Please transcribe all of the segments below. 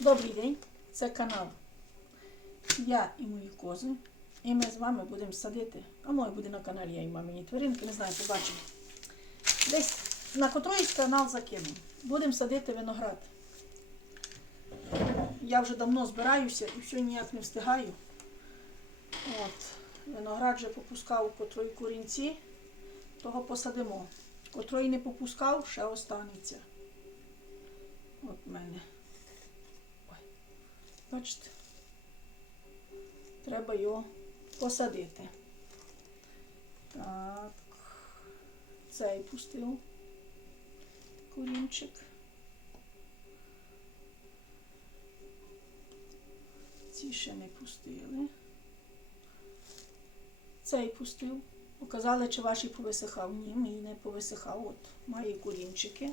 Добрий день, це канал. Я і мої кози. І ми з вами будемо садити. А моє буде на каналі я і мамині тваринки, не знаю, побачимо. Десь на котроїсь канал закину. Будемо садити виноград. Я вже давно збираюся і все ніяк не встигаю. От. Виноград вже попускав котрої корінці, того посадимо. Котрої не попускав, ще останеться. От в мене. Бачите? Треба його посадити. Так. Цей пустив корінчик. Ці ще не пустили. Цей пустив. Показали, чи ваші повисихав. Ні, мій не повисихав. От має корінчики.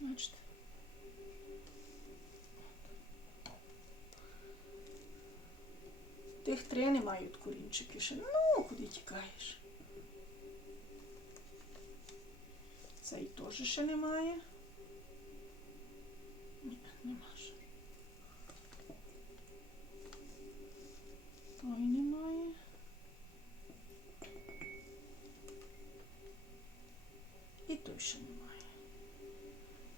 Бачите? Тих три не мають корінчики ще. Ну, куди тікаєш? Цей теж ще немає. Ні, нема ще. Той немає. І той ще немає.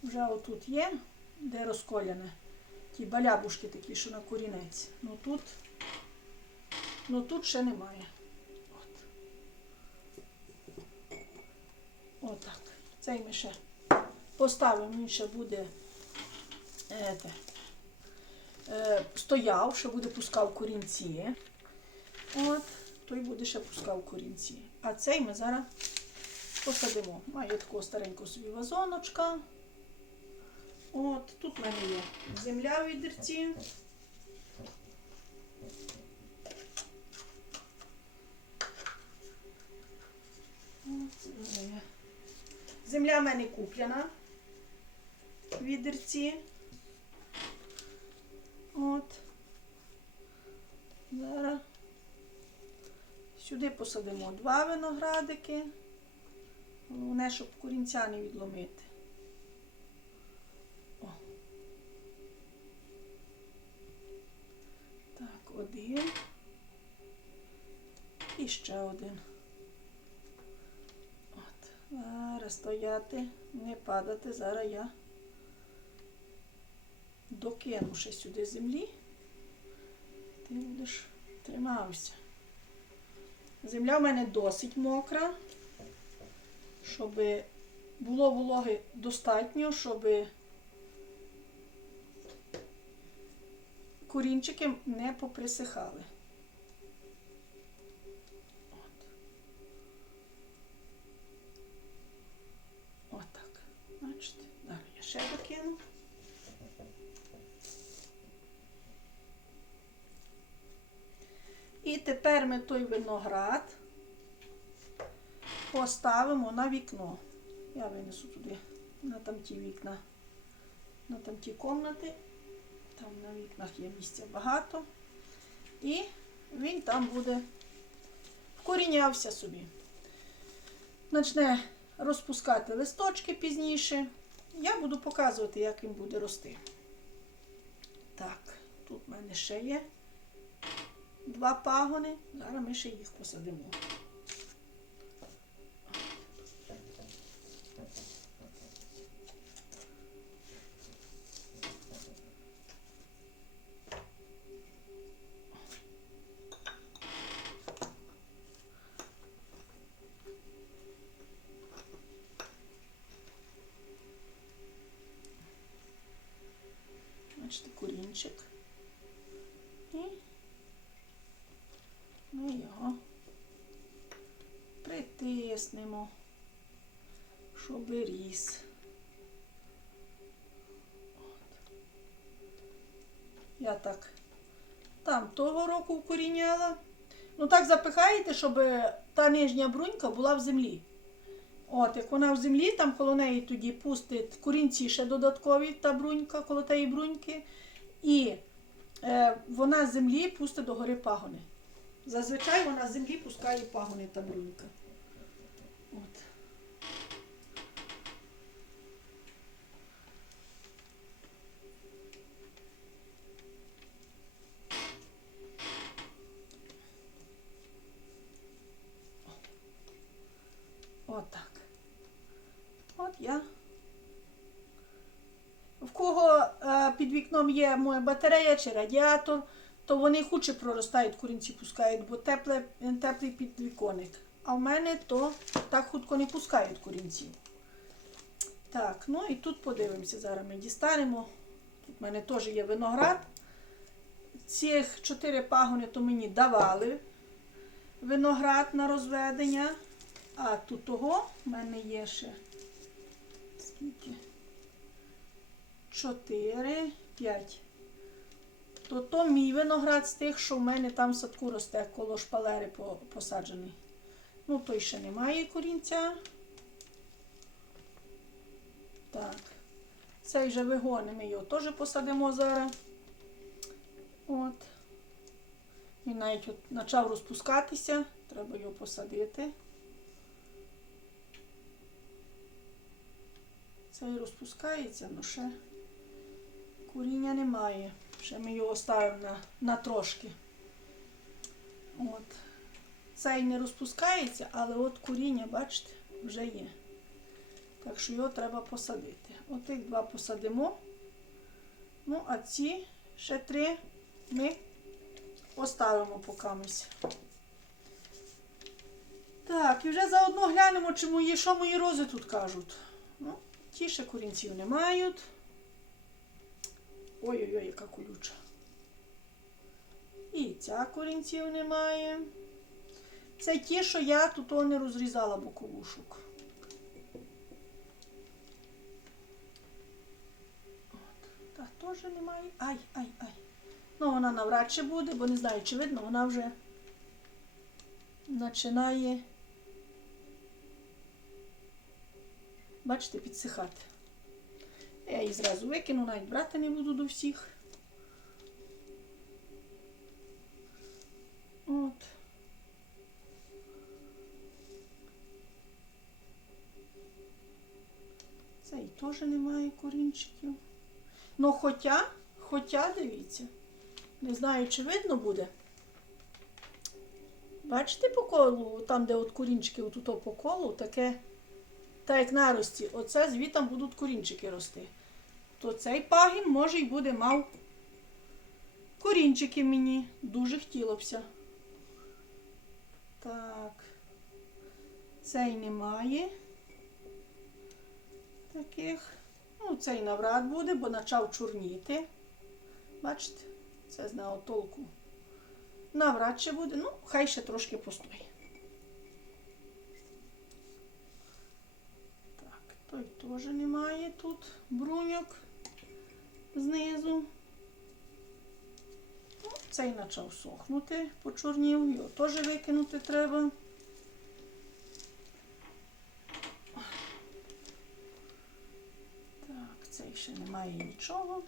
Вже отут є, де розколяне. Ті балябушки такі, що на корінець. Ну тут, ну тут ще немає. От. Отак. Цей ми ще поставимо, він ще буде е, те, е, стояв, ще буде пускав корінці. От, той буде ще пускав корінці. А цей ми зараз посадимо. Має такого старенького собі вазоночка. От, тут в мене є земля в відерці. Земля в мене куплена в відерці. От. Зараз сюди посадимо два виноградики. Головне, щоб корінця не відломити. О. Так, один. І ще один. Зараз стояти, не падати. Зараз я докину ще сюди землі. Ти будеш тримався. Земля в мене досить мокра, щоб було вологи достатньо, щоб корінчики не поприсихали. От. Отак. Бачите? Далі я ще докину. І тепер ми той виноград поставимо на вікно. Я винесу туди на тамті вікна, на тамті комнати. Там на вікнах є місця багато. І він там буде вкорінявся собі. Почне розпускати листочки пізніше. Я буду показувати, як він буде рости. Так, тут в мене ще є два пагони. Зараз ми ще їх посадимо. Бачите. І ми його притиснемо, щоб ріс. От. Я так там того року вкоріняла. Ну так запихаєте, щоб та нижня брунька була в землі. От, як вона в землі, там коло неї тоді пустить корінці ще додаткові та брунька, коло тієї бруньки. І е, вона з землі пустить догори пагони. Зазвичай вона землі пускає пагони та брунька. От. Отак. От я. В кого е, під вікном є моя батарея чи радіатор, то вони хуче проростають, корінці пускають, бо тепле, теплий підвіконник. А в мене то так хутко не пускають корінців. Так, ну і тут подивимося, зараз ми дістанемо. Тут в мене теж є виноград. Цих чотири пагони то мені давали виноград на розведення. А тут того в мене є ще скільки? 4, 5. То то мій виноград з тих, що в мене там в садку росте, коло шпалери посаджений. Ну, той ще немає корінця. Так. Цей же вигони ми його теж посадимо зараз. От. Він навіть от почав розпускатися. Треба його посадити. Цей розпускається, але ще коріння немає. Ще ми його ставимо на, на трошки. От. Цей не розпускається, але от коріння, бачите, вже є. Так що його треба посадити. Отих два посадимо. Ну, а ці ще три ми поставимо покамусь. Так, і вже заодно глянемо, чи мої, що мої рози тут кажуть. Ну, ті ще корінців не мають. Ой-ой-ой, яка колюча. І ця корінців немає. Це ті, що я тут не розрізала боковушок. От. Та теж немає. Ай, ай, ай. Ну, вона навряд чи буде, бо не знаю, чи видно, вона вже починає. Бачите, підсихати. Я її зразу викину, навіть брати не буду до всіх. От. Цей теж немає корінчиків. Ну, хоча, хоча, дивіться, не знаю, чи видно буде. Бачите по колу, там, де от корінчики отут по колу, таке, так як нарості, оце звітом будуть корінчики рости. То цей пагін, може, й буде мав корінчики мені. Дуже хотілося. Так. Цей немає. Таких. Ну, цей навряд буде, бо почав чорніти. Бачите, це з нього толку. Навряд чи буде. Ну, хай ще трошки постоїть. Теж немає тут бруньок знизу. Ну, цей почав сохнути, почорнів, його теж викинути треба. Так, цей ще немає нічого.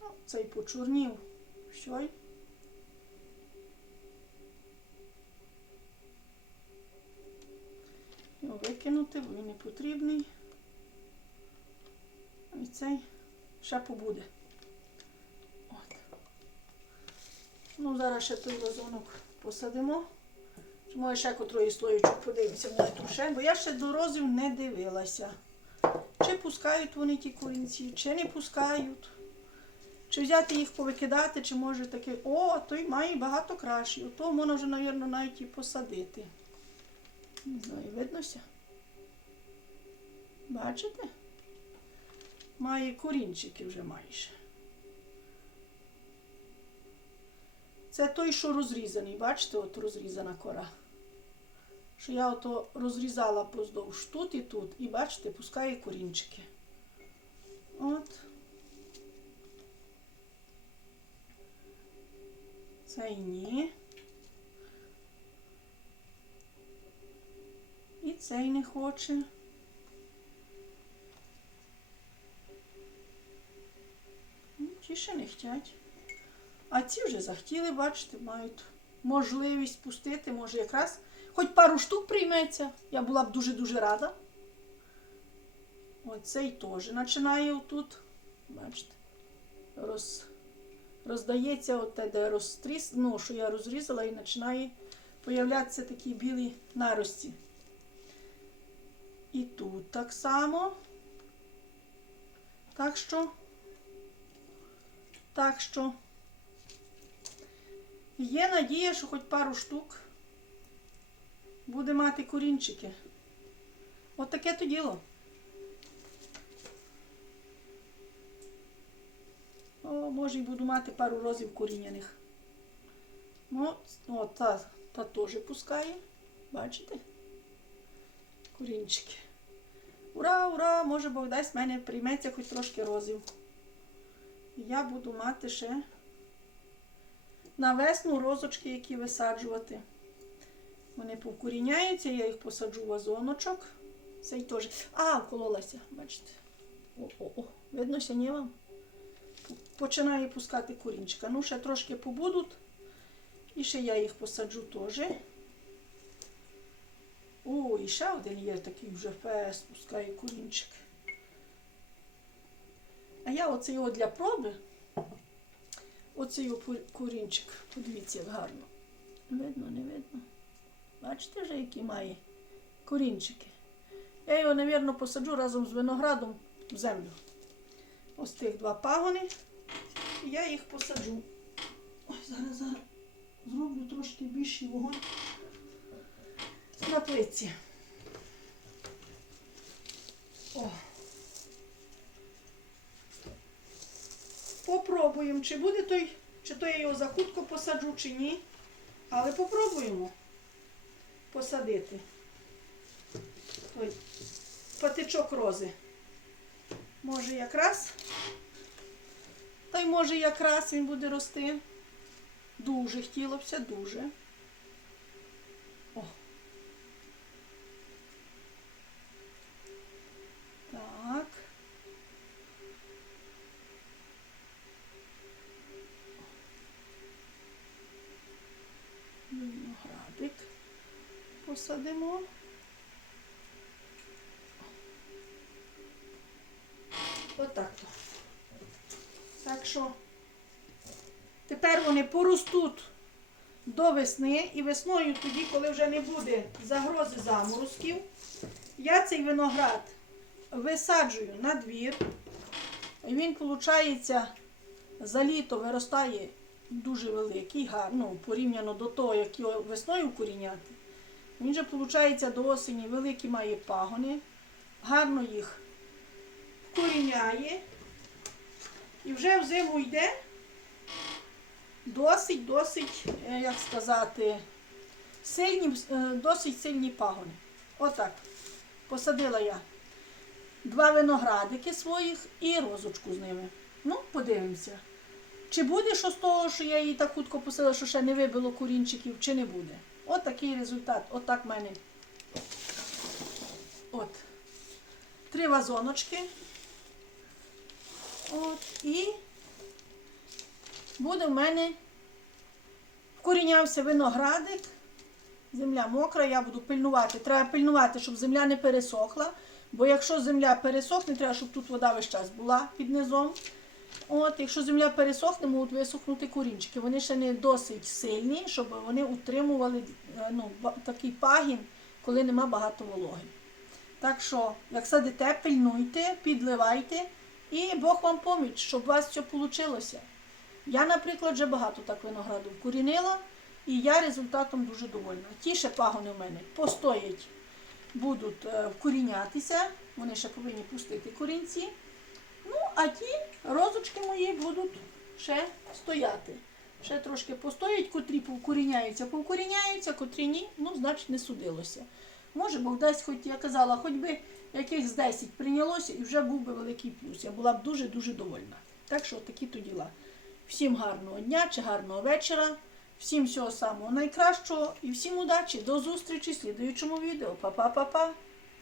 Ну, цей почорнів. Що? й? Його викинути, бо він не потрібний. І цей ще побуде. От. Ну, зараз ще той вазонок посадимо. Чи Може ще котрої слоєчок подивимося тут ще, бо я ще до розів не дивилася. Чи пускають вони ті корінці, чи не пускають. Чи взяти їх повикидати, чи може таке, о, той має багато кращий. Ото можна вже, мабуть, навіть і посадити. Не знаю, виднося? Бачите? Має корінчики вже майже. Це той, що розрізаний. Бачите, от розрізана кора. Що я ото розрізала поздовж тут і тут. І бачите, пускає корінчики. От. Цей ні. Цей не хоче. Ну, Ті ще не хотять. А ці вже захотіли, бачите, мають можливість пустити, може якраз хоч пару штук прийметься. Я була б дуже-дуже рада. Оцей теж починає тут, бачите, роз, роздається от де розтріс, ну, що я розрізала, і починає появлятися такі білі нарості. І тут так само. Так що, так що, є надія, що хоч пару штук буде мати корінчики. От таке то діло. О, може, і буду мати пару розів корінняних. Ну, о, та, та теж пускає. Бачите? Корінчики. Ура, ура! Може Бог дасть мене прийметься хоч трошки розів. Я буду мати ще на весну розочки, які висаджувати. Вони повкоріняються, я їх посаджу в вазоночок. Цей теж. А, вкололася, бачите. О-о-о. Виднося, ні вам? Починає пускати корінчика. Ну, ще трошки побудуть. І ще я їх посаджу теж. О, і ще один є такий вже фес, пускає корінчик. А я оцей його для проби. Оцей його корінчик. Подивіться, як гарно. Видно, не видно. Бачите вже, які має корінчики. Я його, мабуть, посаджу разом з виноградом в землю. Ось тих два пагони. І я їх посаджу. Ой, зараз, зараз зроблю трошки більший вогонь на плитці. О. Попробуємо, чи буде той, чи то я його закутку посаджу, чи ні. Але попробуємо посадити. Той патичок рози. Може якраз. Та й може якраз він буде рости. Дуже хотілося, дуже. О. Так. Виноградик посадимо. Отак. Так що тепер вони поростуть до весни і весною, тоді, коли вже не буде загрози заморозків, я цей виноград висаджую на двір. І він, виходить, за літо виростає дуже великий, гарно, ну, порівняно до того, як його весною коріняти. Він же, виходить, до осені великі має пагони, гарно їх вкоріняє. І вже в зиму йде досить, досить, е, як сказати, сильні, е, досить сильні пагони. Отак. Посадила я два виноградики своїх і розочку з ними. Ну, подивимося. Чи буде що з того, що я її так хутко посадила, що ще не вибило корінчиків, чи не буде. От такий результат. Отак в мене. От. Три вазоночки. От, і буде в мене вкорінявся виноградик, земля мокра, я буду пильнувати. Треба пильнувати, щоб земля не пересохла. Бо якщо земля пересохне, треба, щоб тут вода весь час була під низом. От, якщо земля пересохне, можуть висохнути корінчики. Вони ще не досить сильні, щоб вони утримували е, ну, такий пагін, коли нема багато вологи. Так що, як садите, пильнуйте, підливайте, і Бог вам поміч, щоб у вас все вийшло. Я, наприклад, вже багато так винограду вкорінила, і я результатом дуже довольна. Ті ще пагони в мене постоять, будуть е, вкорінятися, вони ще повинні пустити корінці. А ті розочки мої будуть ще стояти. Ще трошки постоять, котрі повкоріняються, повкоріняються, котрі ні, ну, значить, не судилося. Може, Бог дасть, хоч я казала, хоч би якихось 10 прийнялося і вже був би великий плюс. Я була б дуже-дуже довольна. Так що такі то діла. Всім гарного дня чи гарного вечора, всім всього самого найкращого і всім удачі. До зустрічі в слідуючому відео. Па-па-па-па!